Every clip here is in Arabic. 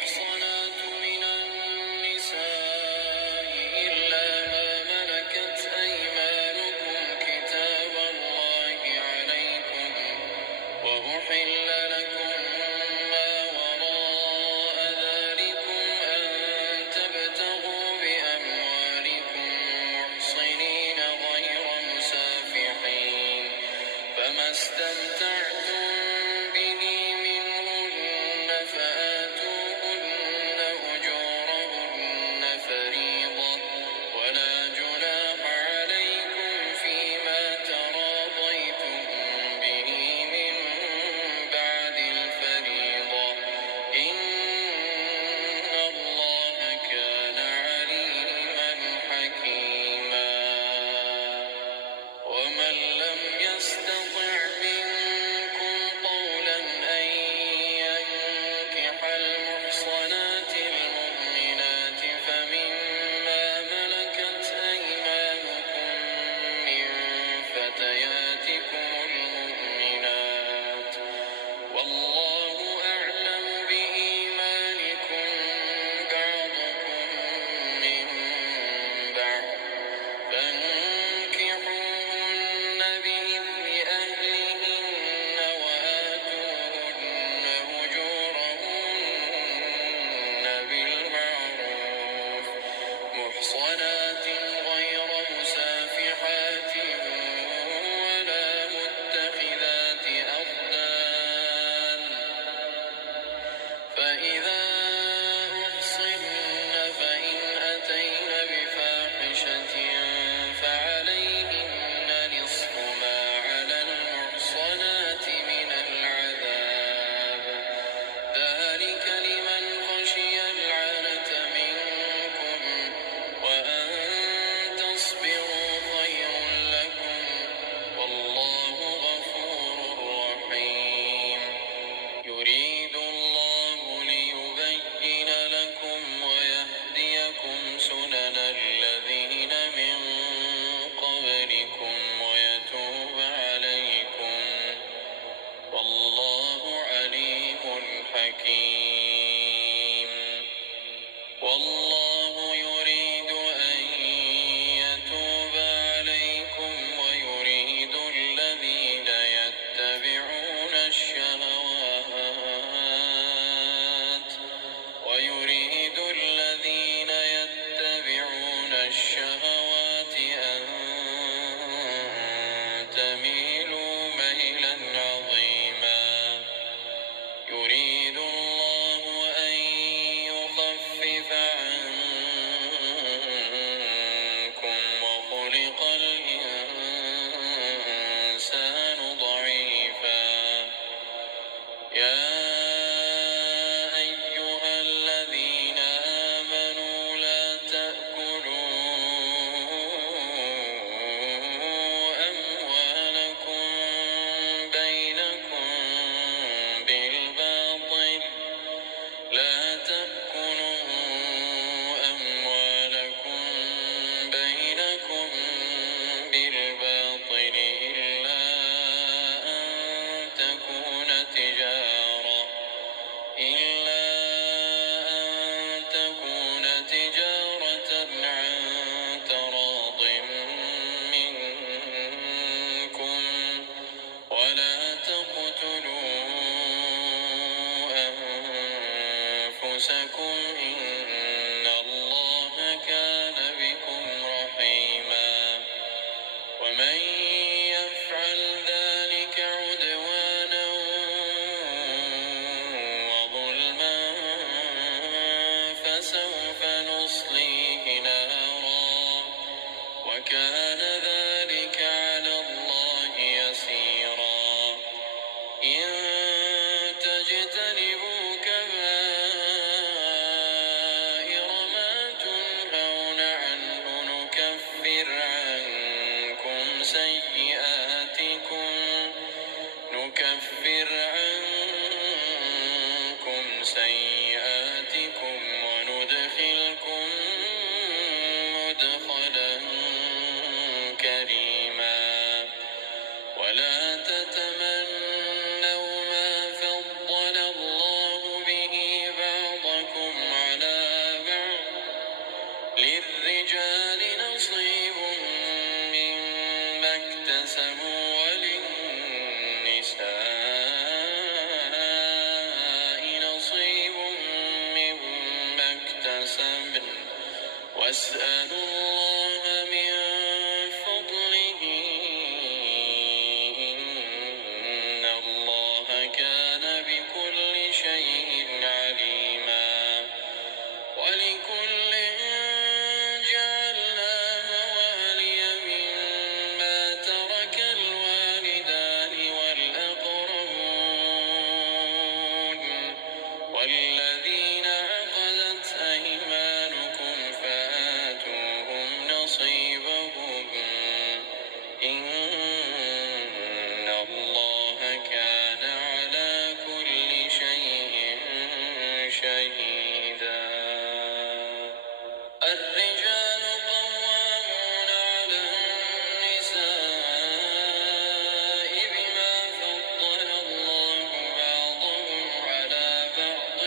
المحصنات من النساء إلا ما ملكت أيمانكم كتاب الله عليكم وأحل لكم ما وراء ذلكم أن تبتغوا بأموالكم محصنين غير مسافحين فما استمتعتم به منهن فآتوهن أجورهن فريضة ولا جناح عليكم فيما تراضيتم به من بعد الفريضة إن الله كان عليما حكيما ومن لم يستطع منكم طولا أن ينكح المحصنات المؤمنات فمما ملكت أيمانكم من فتياتكم المؤمنات والله أعلم بإيمانكم بعضكم من بعض فانكحوهن بإذن أهلهن وآتوهن أجورهن بالمعروف محصنات غير مسافحات ولا متخذات أخدان فإذا أحصن فإن أتين بفاحشة فعليهن نصف ما على المحصنات من العذاب ذلك لمن خشي العنة منكم وأن تصبروا خير لكم والله غفور رحيم يريد الله ليبين لكم ويهديكم سنن الذين من قبلكم ويتوب عليكم والله عليم حكيم والله يريد أن يتوب عليكم ويريد الذين يتبعون الشهوات أن تميلوا ميلا عظيما يريد الله أن يخفف عنكم وخلق الإنسان ضعيفا يا أيها الذين آمنوا لا تأكلوا أموالكم بينكم بالباطل إلا أن تكون تجارة عن تراض منكم ولا تقتلوا أنفسكم إن الله كان بكم رحيما ومن يفعل ذلك عدوانا وظلما فسوف نصليه نارا وكان ذلك على الله يسيرا إن تجتنبوا كبائر واسألوا الله من فضله إن الله كان بكل شيء عليما ولكل جعلنا موالي مما ترك الوالدان والأقربون والذين عقدت أيمانكم فآتوهم نصيبهم إن الله كان على كل شيء شهيدا الرجال قوامون على النساء بما فضل الله بعضهم على بعض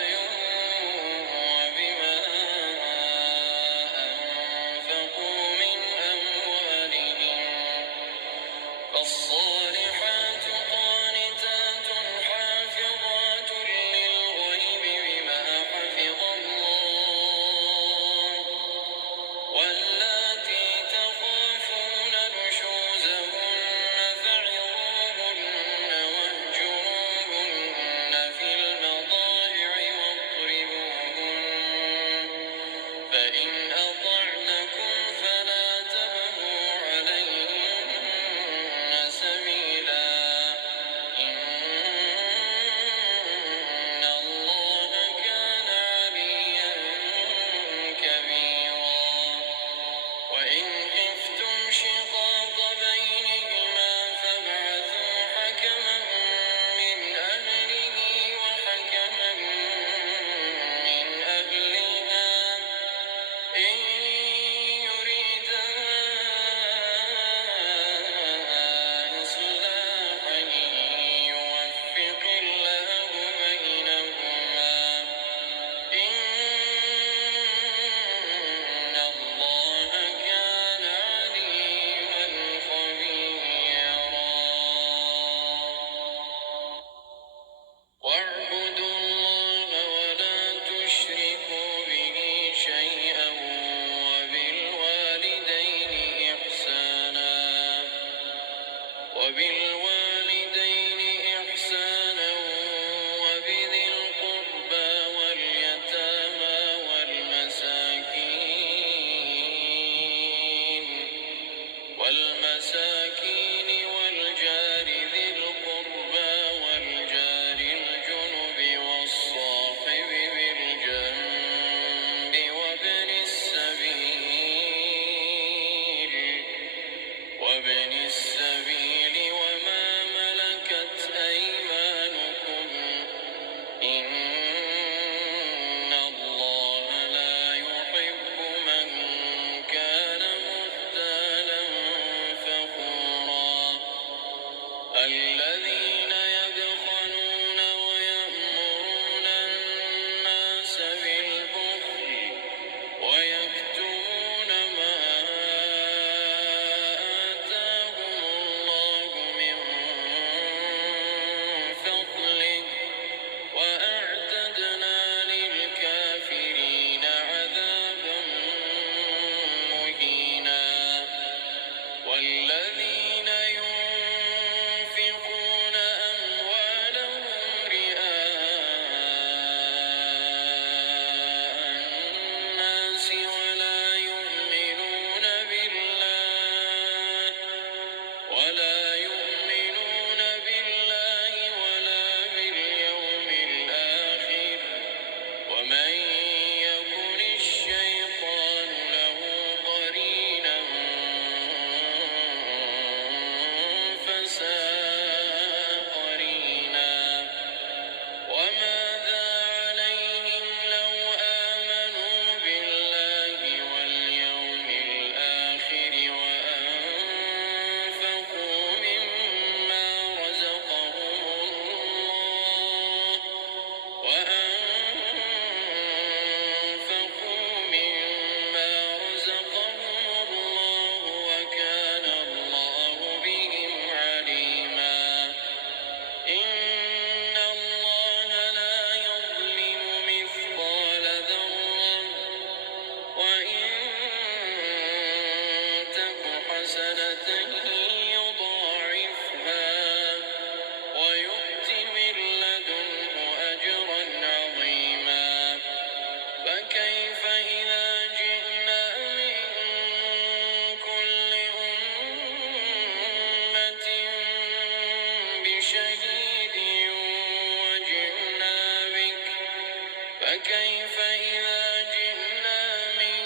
فكيف إذا جئنا من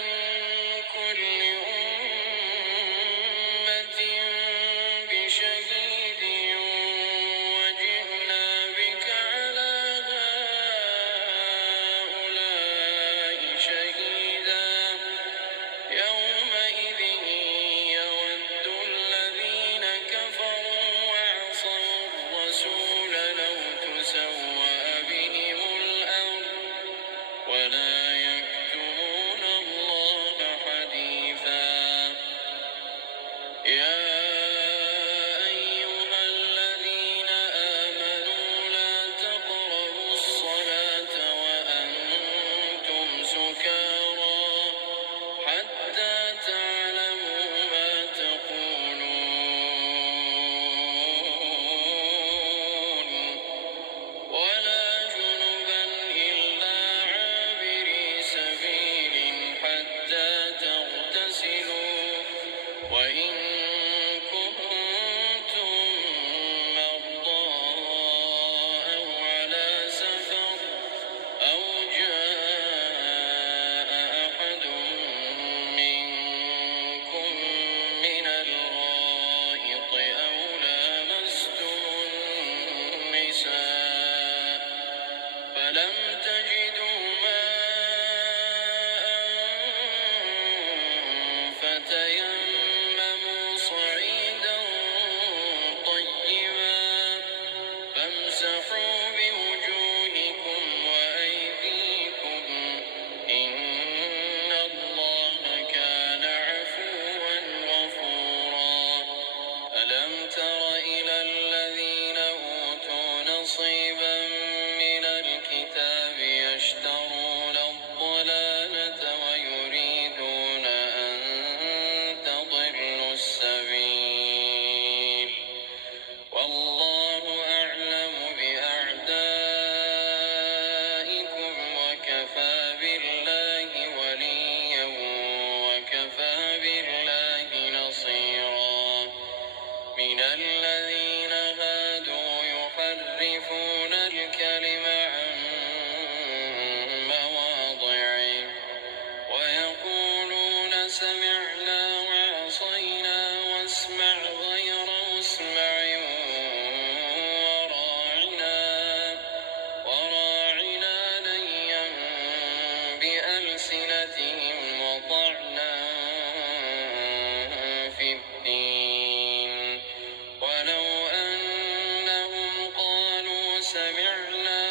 كل أمة بشهيد وجئنا بك على هؤلاء شهيدا يومئذ يود الذين كفروا وعصوا الرسول لو تسوأ بهم الأرض ولا يكتمون الله حديثا يا أيها الذين آمنوا لا تقربوا الصلاة وأنتم سكارى حتى تعلموا ما تقولون ولا جنبا إلا عابري سبيل حتى تغتسلوا وإن كنتم مرضى أو على سفر أو جاء أحد منكم من الغائط أو لامستم النساء فلم تجدوا ماء فتيمموا صعيدا طيبا فامسحوا بوجوهكم وأيديكم إن الله كان عفوا غفورا ألم تر إلى الذين أوتوا نصيبا من الكتاب يشترون الضلالة ويريدون أن تضلوا السبيل والله أعلم بأعدائكم وكفى بالله وليا وكفى بالله نصيرا من الذين هادوا يحرفون الكلم عن مواضعه ويقولون سمعنا وعصينا واسمع غير مسمع وراعنا ليا بألسنتهم وطعنا في الدين ولو أنهم قالوا سمعنا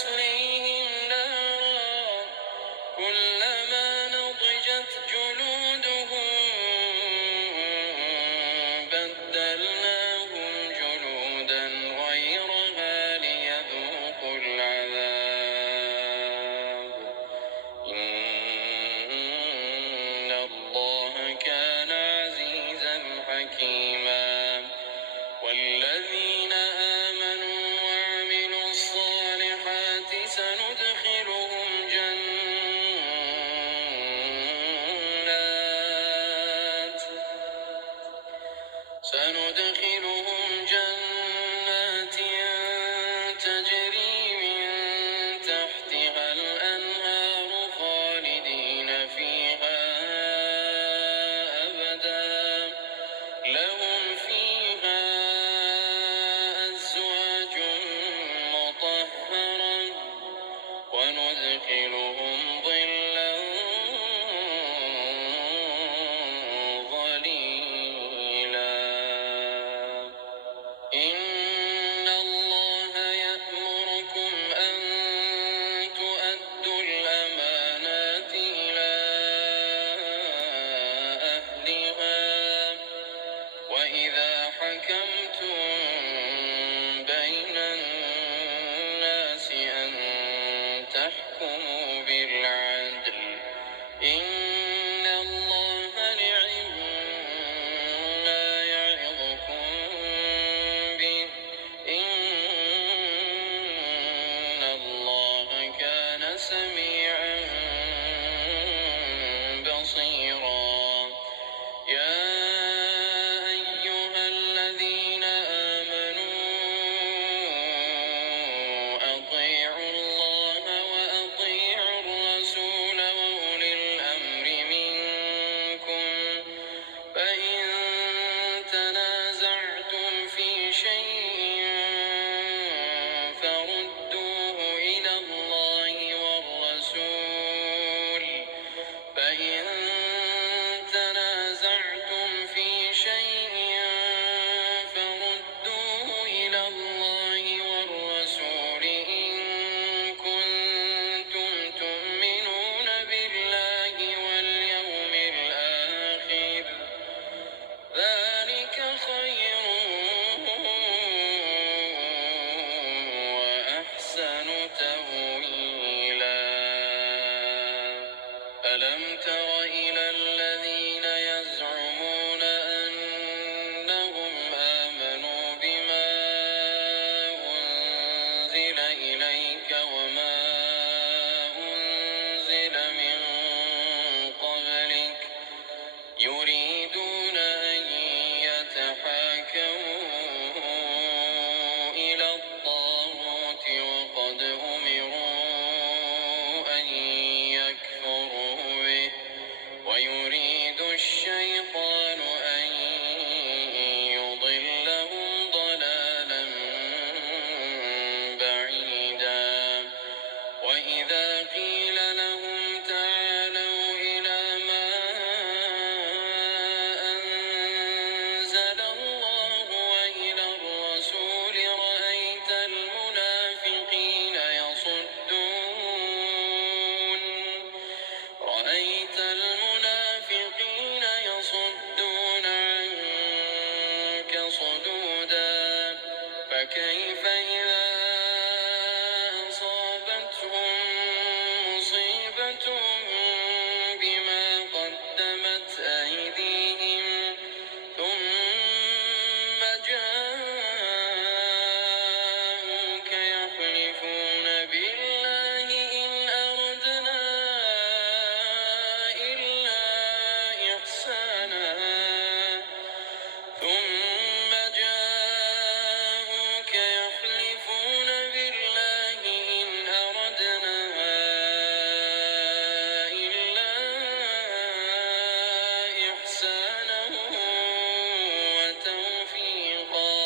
نصليهم نارا كلما نضجت جلودهم بدلناهم جلودا غيرها ليذوقوا العذاب إن الله كان عزيزا حكيما والذين آمنوا وعملوا الصالحات سندخلهم جنات تجري من تحتها الأنهار خالدين فيها أبدا لهم فيها أزواج مطهرة وندخلهم ظلا ظليلا إن الله يأمركم أن تؤدوا الأمانات إلى أهلها وإذا حكمتم بين الناس أن تحكموا بالعدل إن الله نعما يعظكم به إن الله كان سميعا بصيرا يا أيها الذين آمنوا أطيعوا الله وأطيعوا الرسول وأولي الأمر منكم فإن تنازعتم في شيء فردوه إلى الله والرسول فإن تنازعتم في شيء فردوه إلى الله والرسول إن كنتم تؤمنون بالله واليوم الآخر ذلك خير وأحسن تأويلا ألم تر إلى الذين يزعمون أنهم آمنوا بما أنزل إليك وما أنزل من قبلك يريدون أن يتحاكموا إلى الطاغوت وقد أمروا أن يكفروا به ويريد الشيطان أن يضلهم ضلالا بعيدا وإذا قيل لهم تعالوا إلى ما أنزل الله وإلى الرسول رأيت المنافقين يصدون عنك صدودا فكيف إذا أصابتهم مصيبة بما قدمت أيديهم ثم جاءوك يحلفون بالله إن أردنا إلا إحسانا ثم جاءوك يحلفون بالله إن أردنا إلا إحسانا وتوفيقا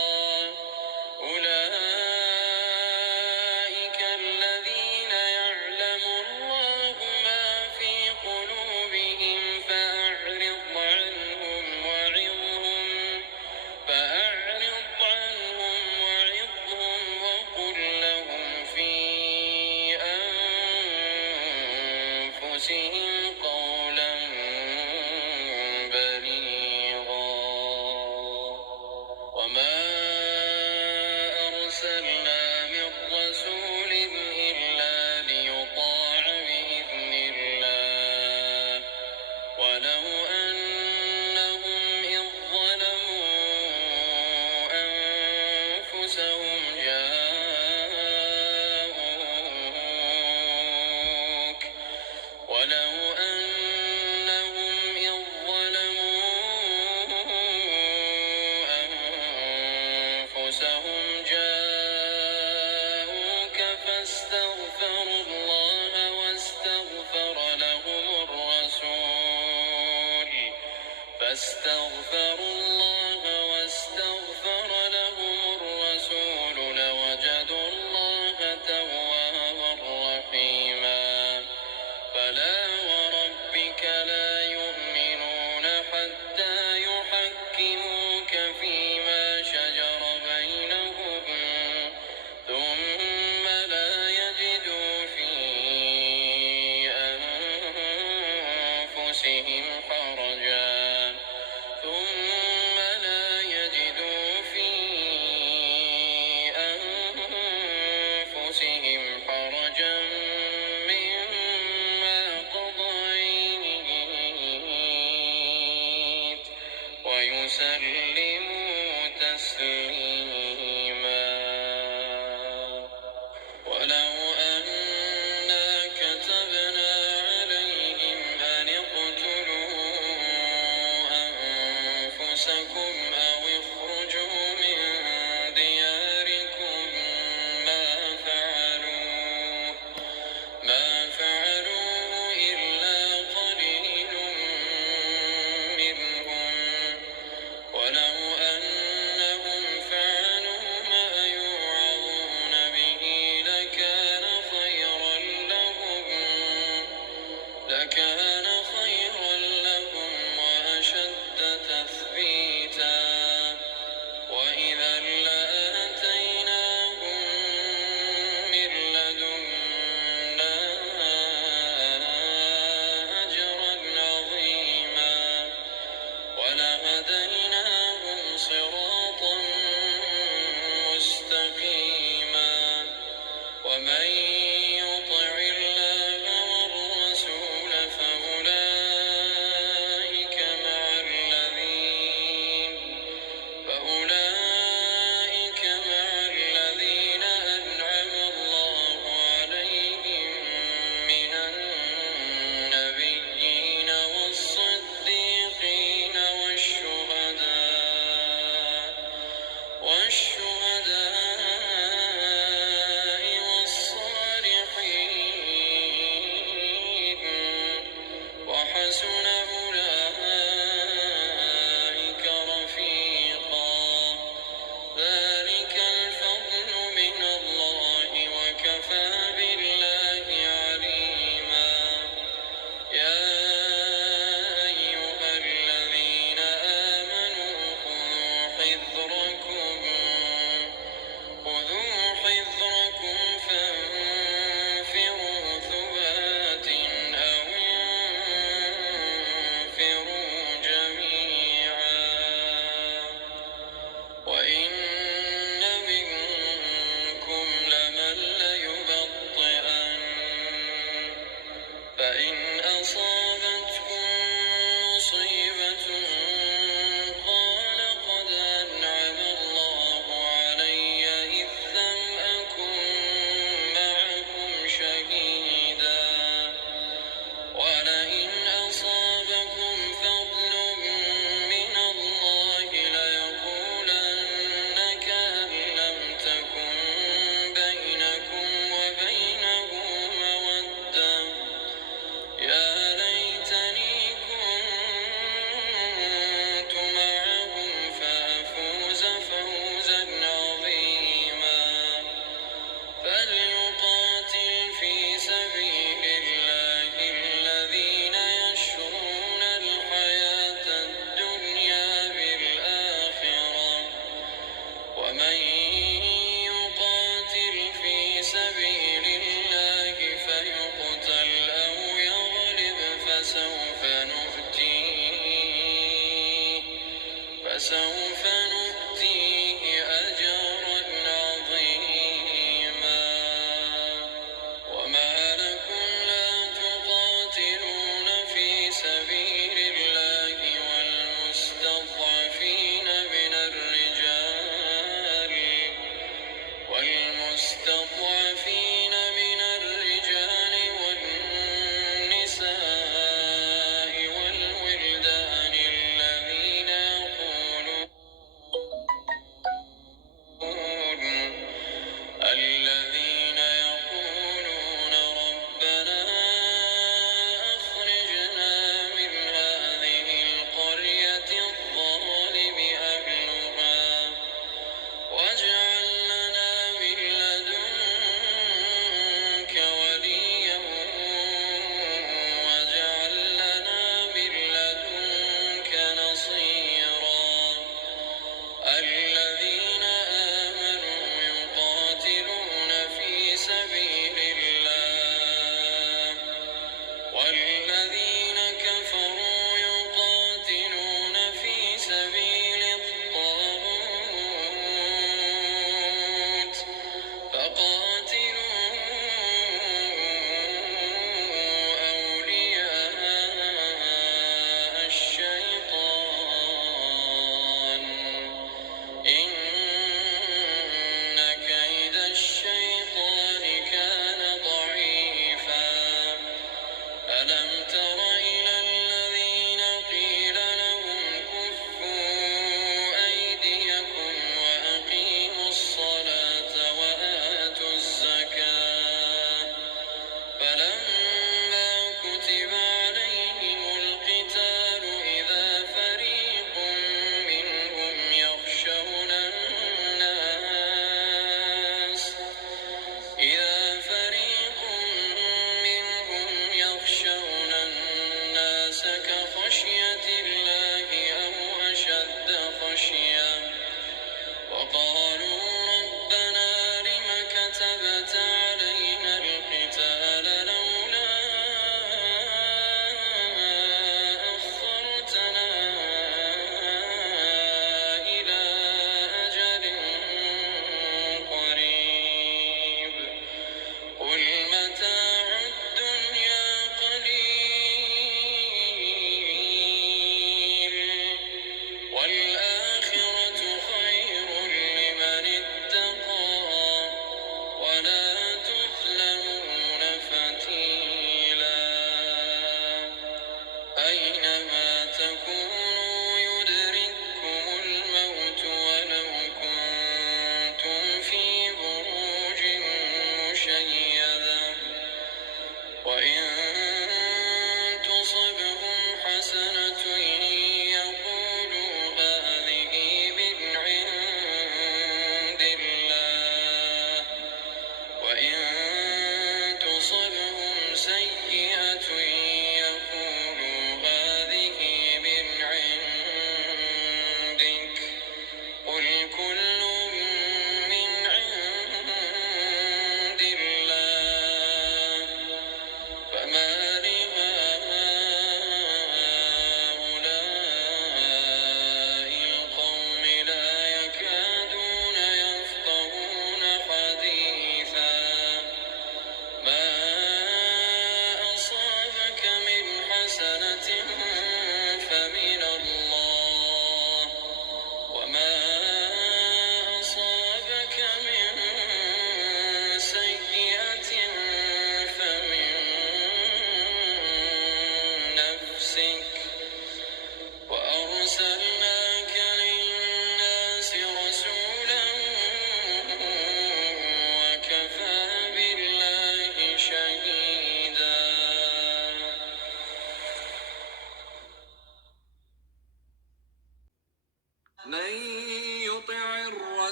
تسليما ولو أنا كتبنا عليهم أن اقتلوا أنفسكم أو اخرجوا من دياركم ما فعلوه إلا قليل منهم ولو أنهم فعلوا ما يوعظون به لكان خيرا لهم وأشد تثبيتا وإذا لآتيناهم من لدنا أجرا عظيما ولهديناهم صراطا مستقيما ومن يطع الله والرسول فأولئك مع الذين أنعم الله عليهم من النبيين والصديقين والشهداء والصالحين وحسن أولئك رفيقا ذلك الفضل من الله وكفى بالله عليما يا أيها الذين آمنوا خذوا حذركم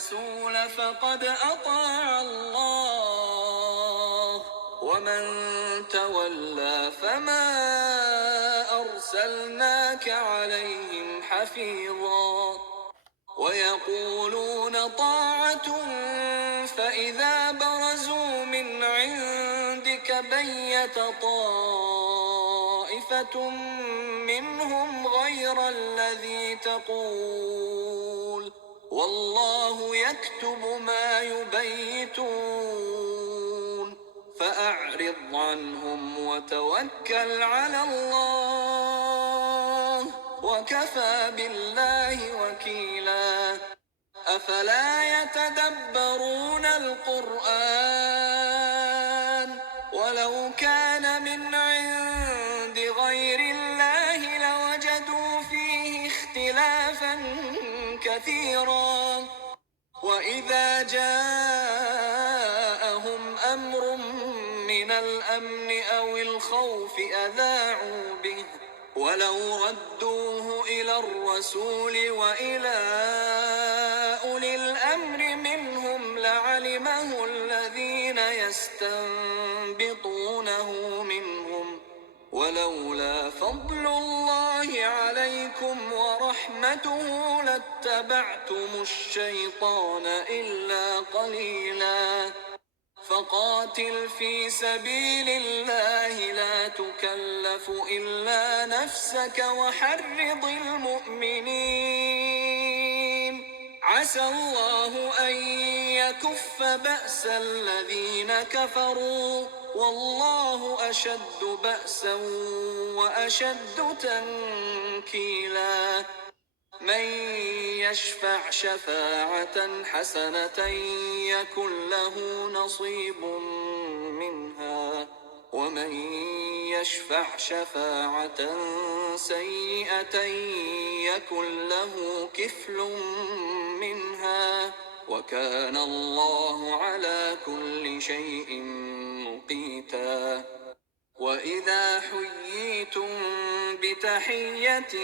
الرسول فقد أطاع الله، ومن تولى فما أرسلناك عليهم حفيظا. ويقولون طاعة فإذا برزوا من عندك بيت طائفة منهم غير الذي تقول، والله يكتب ما يبيتون. فأعرض عنهم وتوكل على الله، وكفى بالله وكيلا. أفلا يتدبرون القرآن ولو كان من عند غير الله لوجدوا فيه اختلافا كثيرا. وإذا جاءهم أمر من الأمن أو الخوف أذاعوا به، ولو ردوه إلى الرسول وإلى أولي الأمر منهم لعلمه الذين يستنبطونه منهم، ولولا فضل الله عليكم ورحمته لاتبعتم الشيطان إلا قليلا. فقاتل في سبيل الله لا تكلف إلا نفسك وحرض المؤمنين، عسى الله أن يكف بأس الذين كفروا، والله أشد بأسا وأشد تنكيلا. من يشفع شفاعة حسنة يكن له نصيب منها، ومن يشفع شفاعة سيئة يكن له كفل منها، وكان الله على كل شيء مقيتا. وإذا حييتم بتحية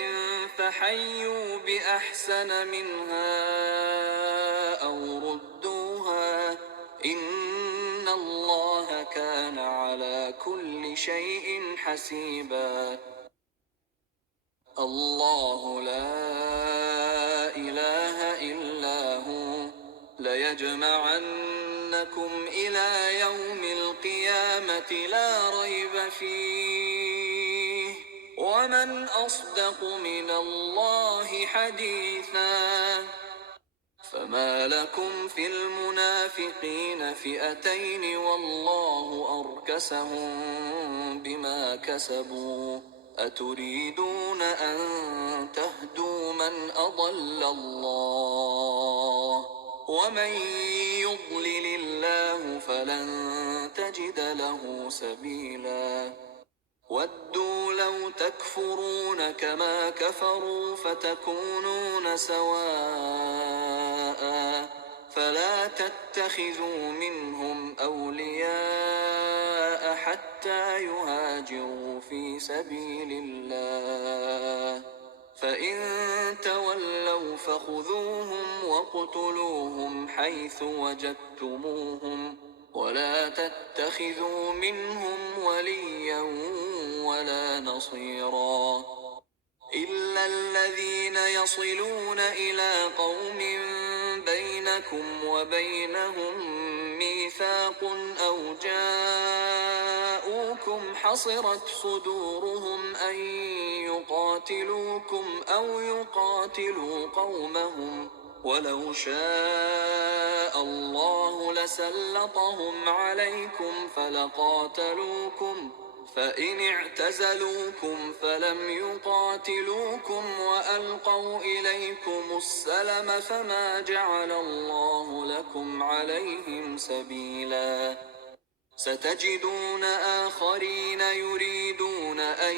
فحيوا بأحسن منها أو ردوها، إن الله كان على كل شيء حسيبا. الله لا إله إلا هو ليجمعنكم إلى يوم القيامة لا ريب فيه، ومن أصدق من الله حديثا. فما لكم في المنافقين فئتين والله أركسهم بما كسبوا، أتريدون أن تهدوا من أضل الله، ومن يضلل الله فلن تجد له سبيلا. ودوا لو تكفرون كما كفروا فتكونون سواء، فلا تتخذوا منهم أولياء حتى يهاجروا في سبيل الله، فإن تولوا فخذوهم واقتلوهم حيث وجدتموهم، ولا تتخذوا منهم وليا ولا نصيرا، إلا الذين يصلون إلى قوم بينكم وبينهم ميثاق أو جاءوكم حصرت صدورهم أن يقاتلوكم أو يقاتلوا قومهم، ولو شاء الله لسلطهم عليكم فلقاتلوكم، فإن اعتزلوكم فلم يقاتلوكم وألقوا إليكم السلم فما جعل الله لكم عليهم سبيلا. ستجدون آخرين يريدون أن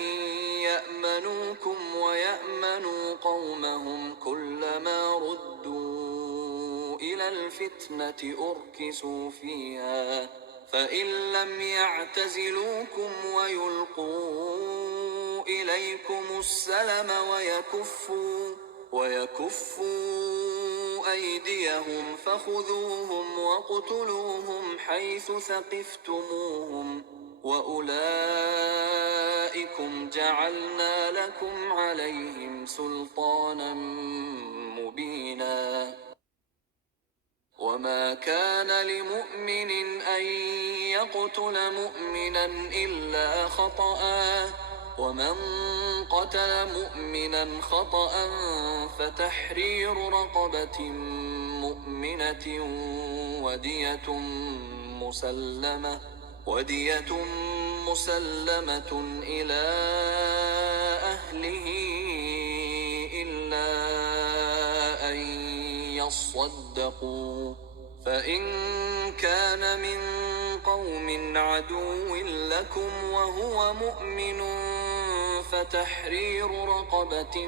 يأمنوكم ويأمنوا قومهم، كلما ردوا إلى الفتنة أركسوا فيها، فإن لم يعتزلوكم ويلقوا إليكم السلم ويكفوا أيديهم فخذوهم واقتلوهم حيث ثقفتموهم وأولئكم جعلنا لكم عليهم سلطانا مبينا وما كان لمؤمن أن يقتل مؤمنا إلا خطأ ومن قتل مؤمنا خطأ فتحرير رقبة مؤمنة ودية مسلمة إلى أهله إلا أن يصدقوا فإن كان من قوم عدو لكم وهو مؤمن فتحرير رقبة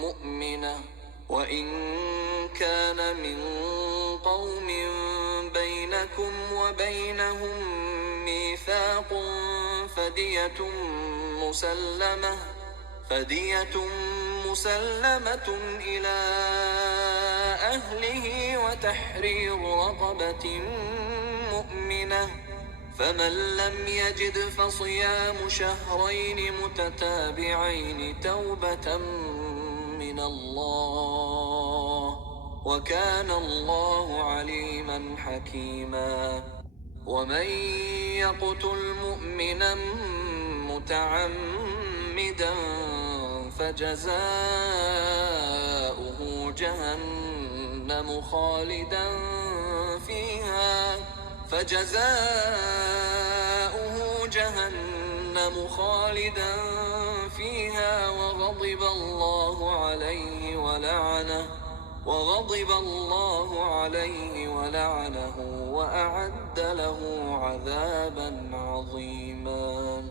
مؤمنة وإن كان من قوم بينكم وبينهم ميثاق فدية مسلمة إلى أهله وتحرير رقبة مؤمنة فمن لم يجد فصيام شهرين متتابعين توبة من الله وكان الله عليما حكيما ومن يقتل مؤمنا متعمدا فجزاؤه جهنم خالدا فيها وغضب الله عليه ولعنه وأعد له عذابا عظيما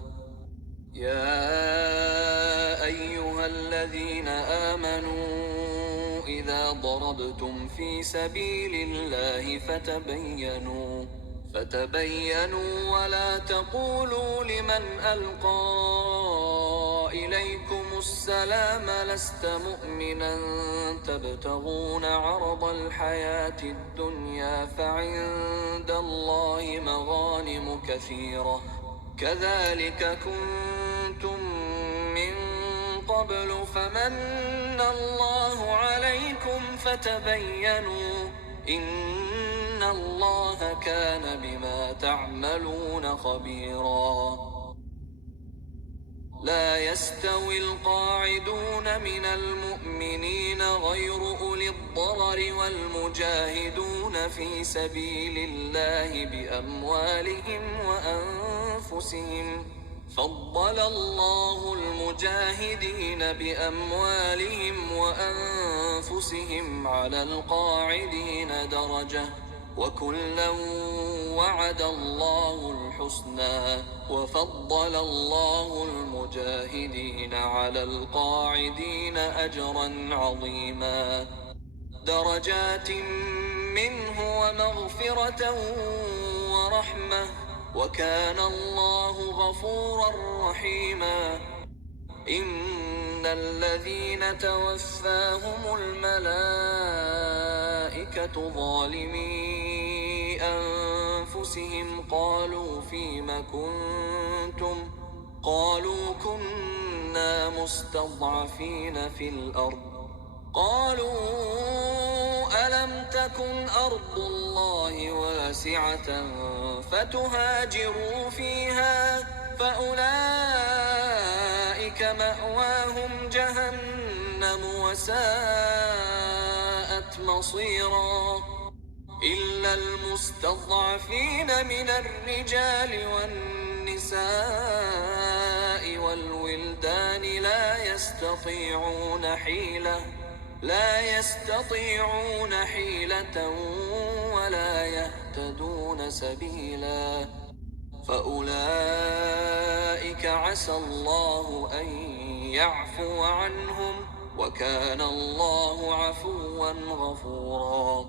يا أيها الذين آمنوا إذا ضربتم في سبيل الله فتبينوا ولا تقولوا لمن ألقى إليكم السلام لست مؤمنا تبتغون عرض الحياة الدنيا فعند الله مغانم كثيرة كذلك كنتم من قبل فمن الله عليكم فتبينوا إن الله كان بما تعملون خبيرا لا يستوي القاعدون من المؤمنين غير أولي الضرر والمجاهدون في سبيل الله بأموالهم وأنفسهم فضل الله المجاهدين بأموالهم وأنفسهم على القاعدين درجة وكلا وعد الله الحسنى وفضل الله المجاهدين على القاعدين أجرا عظيما درجات منه ومغفرة ورحمة وكان الله غفورا رحيما إن الذين توفاهم الملائكة ظالمي أنفسهم قالوا فيم كنتم قالوا كنا مستضعفين في الأرض قالوا ألم تكن أرض الله واسعة فتهاجروا فيها فأولئك مأواهم جهنم وساءت مصيرا إلا المستضعفين من الرجال والنساء والولدان لا يستطيعون حيلة ولا يهتدون سبيلا فأولئك عسى الله أن يعفو عنهم وكان الله عفوا غفورا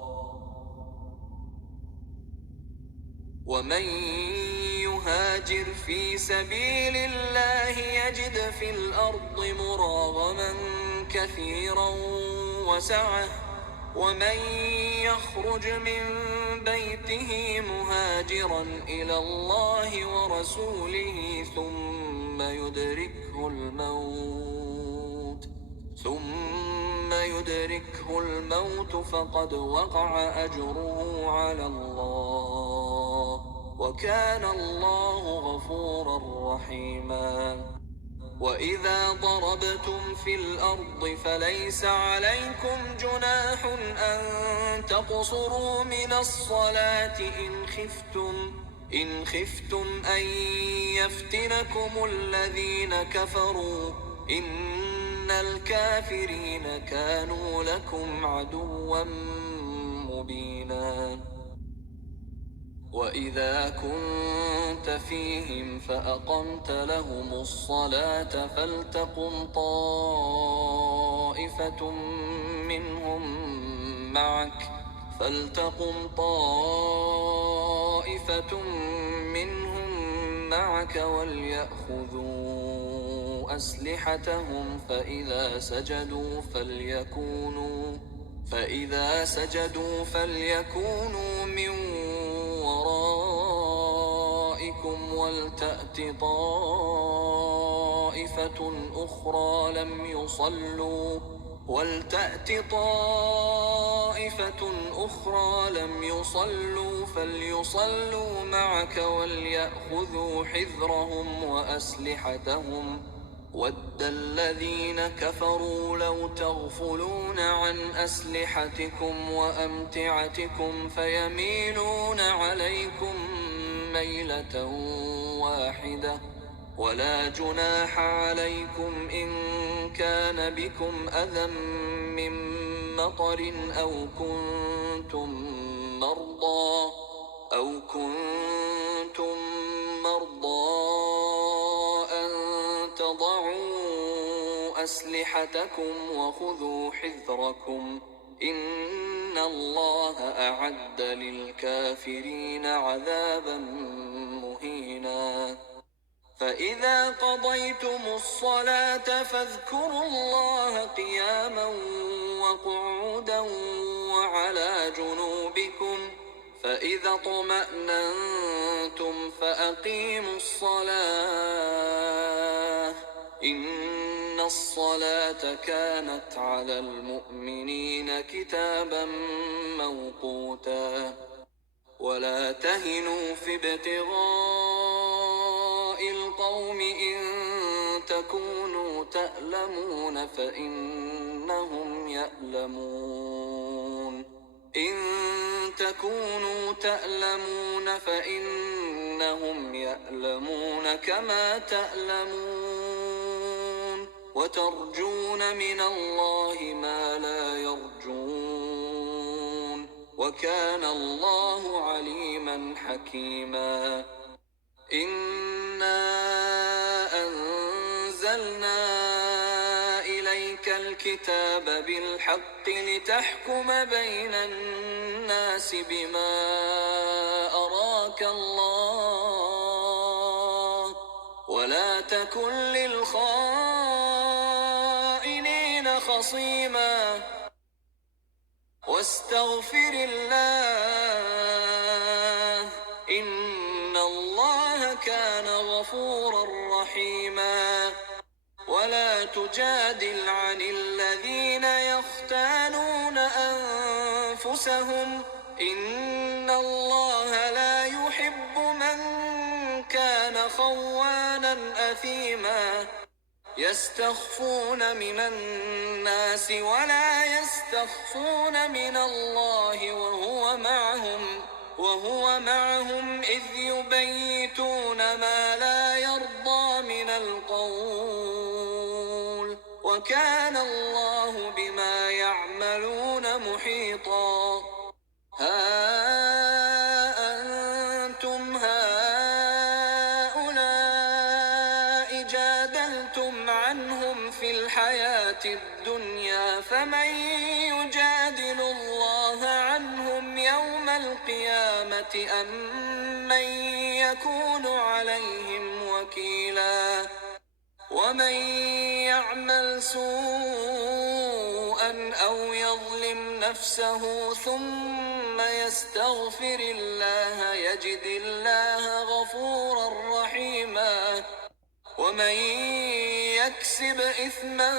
ومن يهاجر في سبيل الله يجد في الأرض مراغما كثيرا ومن يخرج من بيته مهاجرا إلى الله ورسوله ثم يدركه الموت فقد وقع أجره على الله، وكان الله غفورا رحيما. وإذا ضربتم في الأرض فليس عليكم جناح أن تقصروا من الصلاة إن خفتم أن يفتنكم الذين كفروا، إن الكافرين كانوا لكم عدوا مبينا. وإذا كنت فيهم فأقمت لهم الصلاة فلتقم طائفة منهم معك وليأخذوا أسلحتهم فإذا سجدوا فليكونوا من ورائكم ولتأت طائفة أخرى لم يصلوا فليصلوا معك وليأخذوا حذرهم وأسلحتهم. وَدَّ الَّذِينَ كَفَرُوا لَوْ تَغْفُلُونَ عَنْ أَسْلِحَتِكُمْ وَأَمْتِعَتِكُمْ فَيَمِيلُونَ عَلَيْكُمْ مَيْلَةً وَاحِدَةً. وَلَا جُنَاحَ عَلَيْكُمْ إِن كَانَ بِكُمْ أَذًى مِّن مَّطَرٍ أَوْ كُنتُم مَّرْضَىٰ أَن تَضَعُوا أَسْلِحَتَكُمْ وَخُذُوا حِذْرَكُمْ إِنَّ اللَّهَ أَعَدَّ لِلْكَافِرِينَ عَذَابًا مُّهِينًا. فإذا قضيتم الصلاة فاذكروا الله قياما وقعودا وعلى جنوبكم، فإذا اطمأننتم فأقيموا الصلاة إن الصلاة كانت على المؤمنين كتابا موقوتا. ولا تهنوا في ابتغاء القوم إن تكونوا تألمون فإنهم يألمون كما تألمون، وترجون من الله ما لا يرجون، وكان الله عليما حكيما. إنا أنزلنا إليك الكتاب بالحق لتحكم بين الناس بما أراك الله، ولا تكن للخائنين خصيما، واستغفر الله إن الله كان غفورا رحيما. ولا تجادل عن الذين يختانون أنفسهم إن الله لا يحب من كان خوانا أثيما. يستخفون من الناس ولا يستخفون من الله وهو معهم إذ يبيتون ما لا يرضى من القول، وكان الله بما يعملون محيطا. ها أنتم هؤلاء جادلتم عنهم في الحياة الدنيا، فمن يجادل الله عنهم يوم القيامة أم من يكون عليهم وكيلا. ومن يعمل سوءا أو يظلم نفسه ثم يستغفر الله يجد الله غفورا رحيما ومن يكسب إثما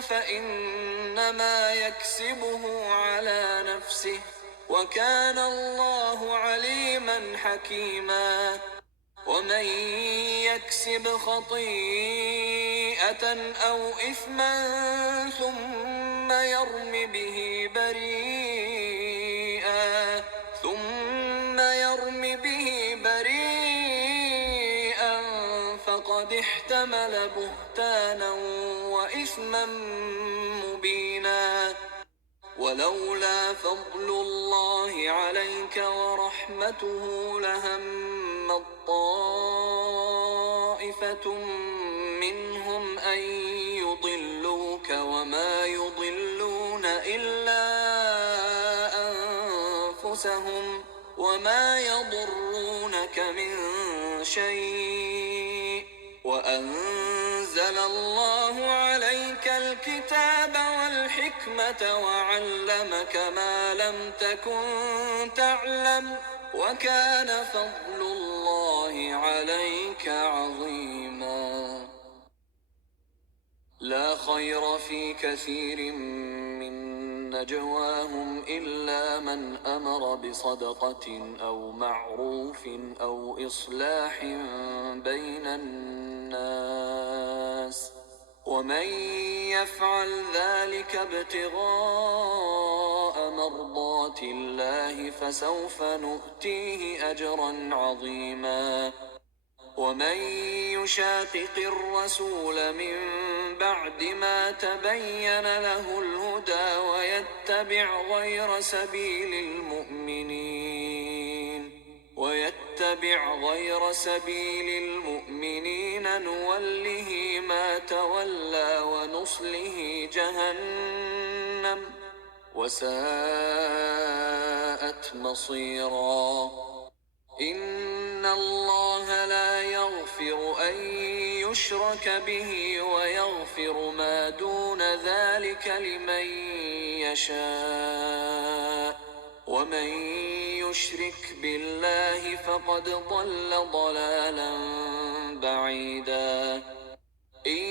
فإنما يكسبه على نفسه وكان الله عليما حكيما ومن يكسب خطيئة أو إثما ثم يرم به بريئا فقد احتمل بهتانا وإثما مبينا ولولا فضل الله عليك ورحمته لهم طائفة منهم أن يضلوك وما يضلون إلا أنفسهم وما يضرونك من شيء وأنزل الله عليك الكتاب والحكمة وعلمك ما لم تكن تعلم وكان فضل الله عليك عظيما لا خير في كثير من نجواهم إلا من أمر بصدقة أو معروف أو إصلاح بين الناس ومن يفعل ذلك ابتغاء مرضات الله فسوف نؤتيه أجرا عظيما ومن يشاقق الرسول من بعد ما تبين له الهدى ويتبع غير سبيل المؤمنين نوله ما تولى ونصله جهنم وساءت مصيرا إن الله لا يغفر أن يشرك به ويغفر ما دون ذلك لمن يشاء ومن يشرك بالله فقد ضل ضلالا بعيدا إن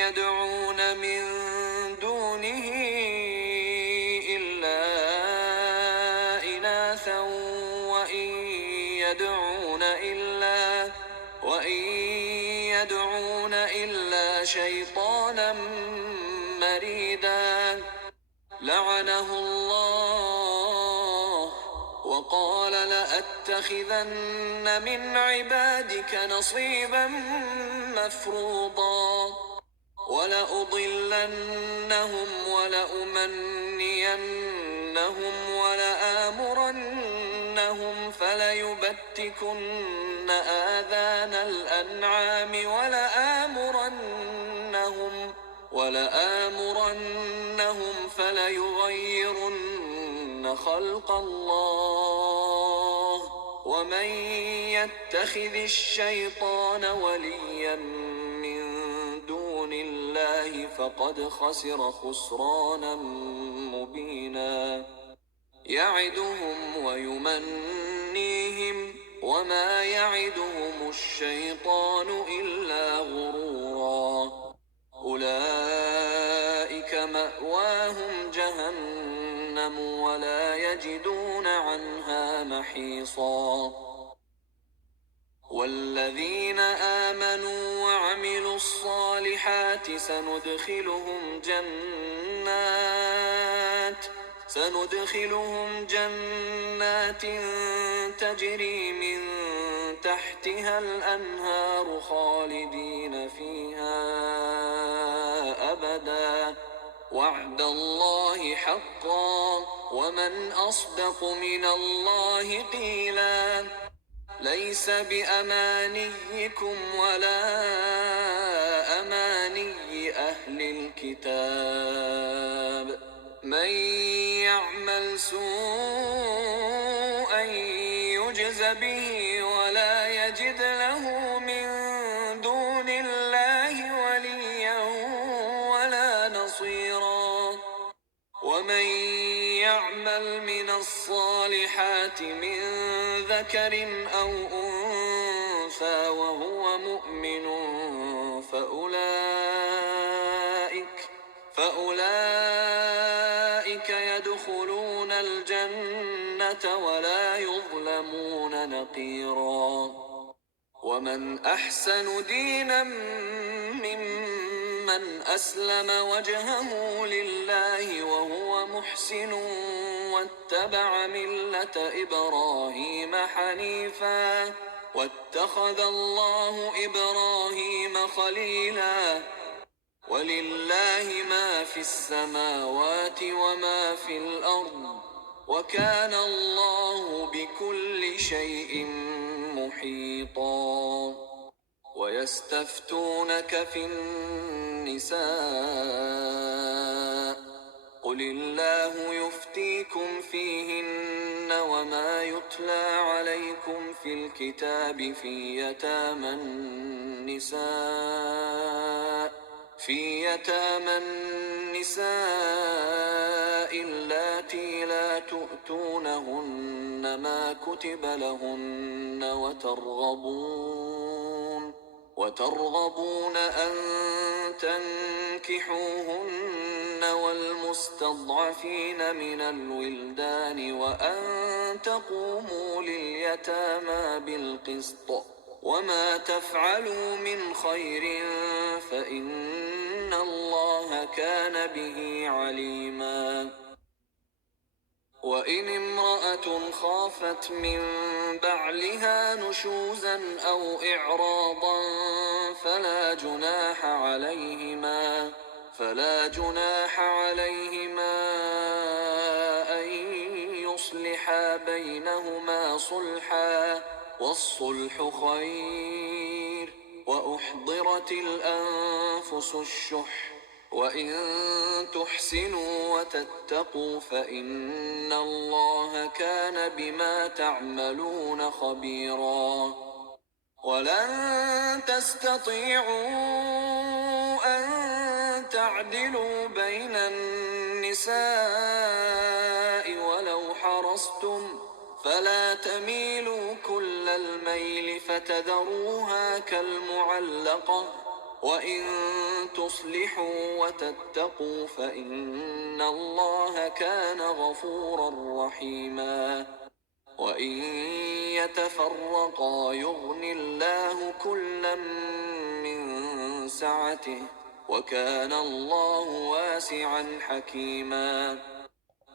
يدعون من دونه إلا إناثا وإن يدعون إلا شيطانا مريدا لعنه الله وقال لأتخذن من عبادك نصيبا مفروضا ولأضلنهم ولأمنينهم ولآمرنهم فليبتكن آذان الأنعام ولآمرنهم فليغيرن خلق الله ومن يتخذ الشيطان وليا من دون الله فقد خسر خسرانا مبينا يعدهم ويمنيهم وما يعدهم الشيطان إلا غرورا أولئك مأواهم جهنم ولا يجدون عنها محيصا والذين آمنوا وعملوا الصالحات سندخلهم جنات تجري من تحتها الأنهار خالدين فيها أبدا وعد الله حقا ومن أصدق من الله قيلا ليس بأمانيكم ولا أماني أهل الكتاب من يعمل سوءا يجز به ولا يجد له من دون الله وليا ولا نصيرا ومن الصالحات من ذكر أو أنثى وهو مؤمن فأولئك يدخلون الجنة ولا يظلمون نقيرا. ومن أحسن دينا ممن أسلم وجهه لله وهو محسن واتبع ملة إبراهيم حنيفا واتخذ الله إبراهيم خليلا. ولله ما في السماوات وما في الأرض وكان الله بكل شيء محيطا. ويستفتونك في النساء قل الله يفتيكم فيهن وما يتلى عليكم في الكتاب في يتامى النساء اللاتي لا تؤتونهن ما كتب لهن وترغبون أن تنكحوهن والمستضعفين من الولدان وأن تقوموا لليتامى بالقسط وما تفعلوا من خير فإن الله كان به عليما. وإن امرأة خافت من بعلها نشوزا أو إعراضا فلا جناح عليهما أن يصلحا بينهما صلحا والصلح خير. وأحضرت الأنفس الشح وإن تحسنوا وتتقوا فإن الله كان بما تعملون خبيرا. ولن تستطيعوا أن تعدلوا بين النساء ولو حرصتم فلا تميلوا كل الميل فتذروها كالمعلقة. وإن تصلحوا وتتقوا فإن الله كان غفورا رحيما. وإن يتفرقا يغن الله كلا من سعته وكان الله واسعا حكيما.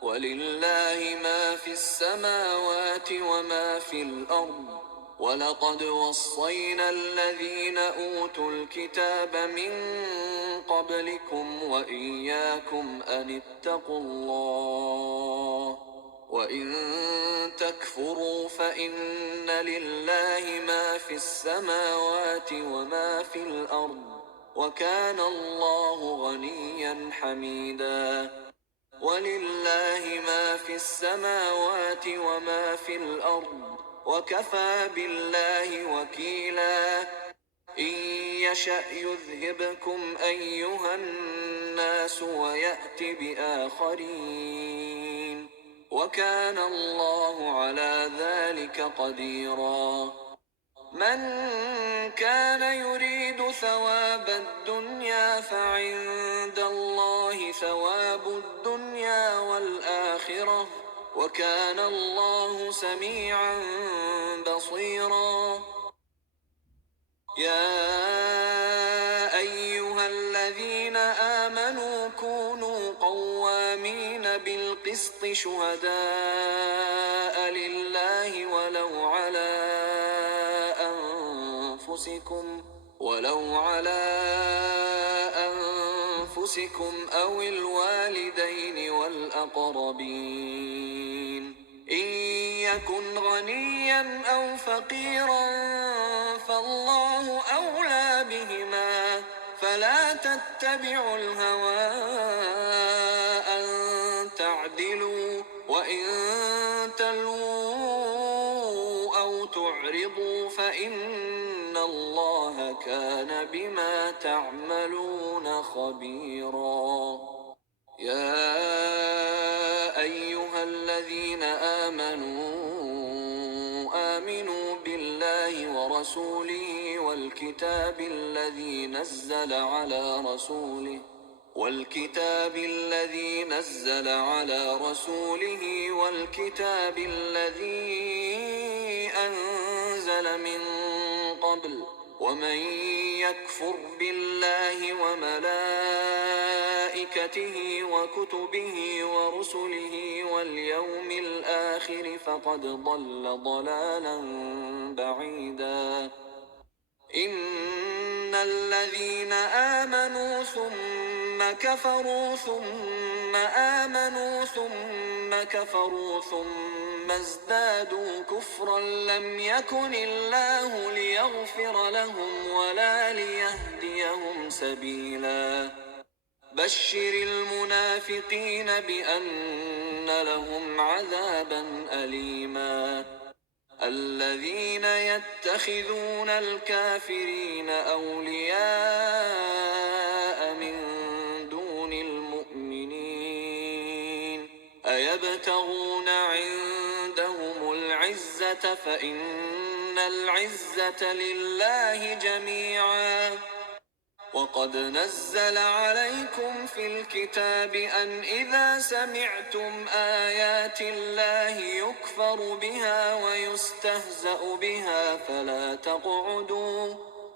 ولله ما في السماوات وما في الأرض ولقد وصينا الذين أوتوا الكتاب من قبلكم وإياكم أن اتقوا الله. وإن تكفروا فإن لله ما في السماوات وما في الأرض وكان الله غنيا حميدا. ولله ما في السماوات وما في الأرض وكفى بالله وكيلا. إن يشأ يذهبكم أيها الناس ويأت بآخرين وكان الله على ذلك قديرا. من كان يريد ثواب الدنيا فعند الله ثواب الدنيا والآخرة وكان الله سميعا بصيرا. يا أيها الذين آمنوا كونوا قوامين بالقسط شهداء لله ولو على أنفسكم أو الوالدين والأقربين. إن يكن غنيا أو فقيرا فالله أولى بهما فلا تتبعوا الهوى أن تعدلوا. وإن تلووا أو تعرضوا فإن الله كان بما تعملون خبيرا. يا أيها الذين آمنوا رسوله والكتاب الذي نزل على رسوله والكتاب الذي أنزل من قبل ومن يكفر بالله وملائكته وكتبه ورسله واليوم الآخر فقد ضل ضلالا بعيدا إن الذين آمنوا ثم كفروا ثم آمنوا ثم كفروا ثم ازدادوا كفرا لم يكن الله ليغفر لهم ولا ليهديهم سبيلا بشر المنافقين بأن لهم عذابا أليما الذين يتخذون الكافرين أولياء من دون المؤمنين أيبتغون عندهم العزة فإن العزة لله جميعا وقد نزل عليكم في الكتاب أن إذا سمعتم آيات الله يكفر بها ويستهزأ بها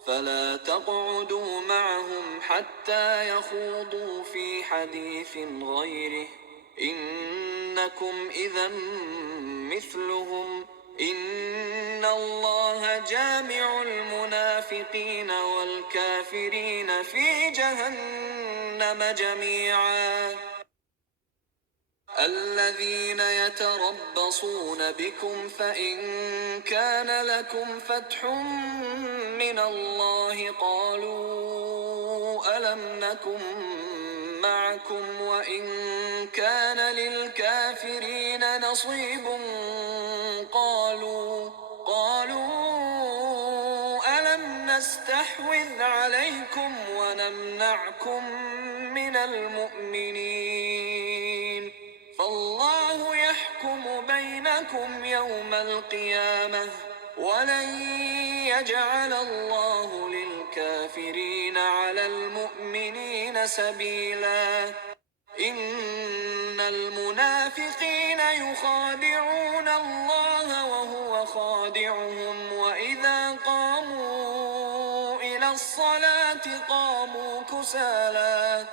فلا تقعدوا معهم حتى يخوضوا في حديث غيره إنكم إذا مثلهم إن الله جامع المنافقين والكافرين في جهنم جميعا الذين يتربصون بكم فإن كان لكم فتح من الله قالوا ألم نكن معكم وإن كان للكافرين نصيب قالوا ألم نستحوذ عليكم ونمنعكم من المؤمنين فالله يحكم بينكم يوم القيامة ولن يجعل الله للكافرين على المؤمنين سبيلا إن المنافقين يخادعون الله وهو خادعهم وإذا قاموا إلى الصلاة قاموا كسالى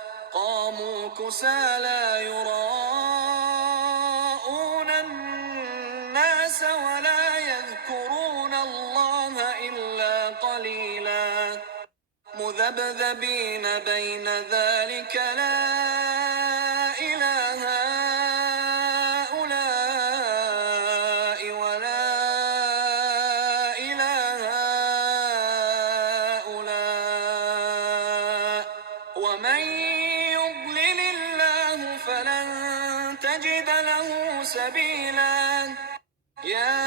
يراءون الناس ولا يذكرون الله إلا قليلا مذبذبين بين ذلك لا إله هؤلاء ولا إله هؤلاء ومن يضلل الله فلن تجد له سبيلا يا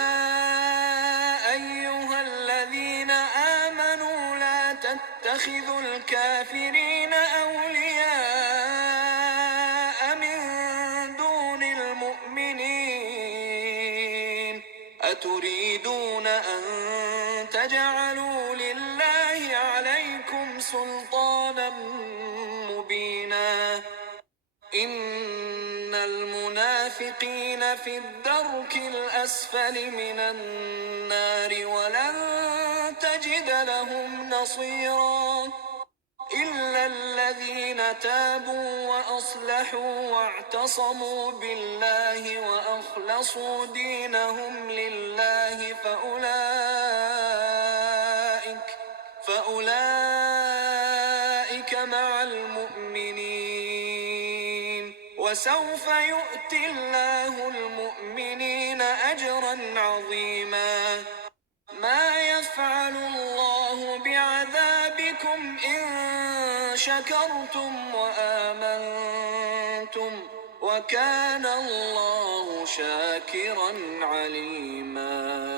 أيها الذين آمنوا لا تتخذوا الكافرين أولياء من دون المؤمنين أتريدون أن تجعلوا لله عليكم سلطانا مبينا إن المنافقين في الدرك الأسفل من النار ولن تجد لهم نصيرا إلا الذين تابوا وأصلحوا واعتصموا بالله وأخلصوا دينهم لله فأولئك مع المؤمنين وسوف يؤتي الله المؤمنين أجرا عظيما ما يفعل الله بعذابكم إن شكرتم وآمنتم وكان الله شاكرا عليما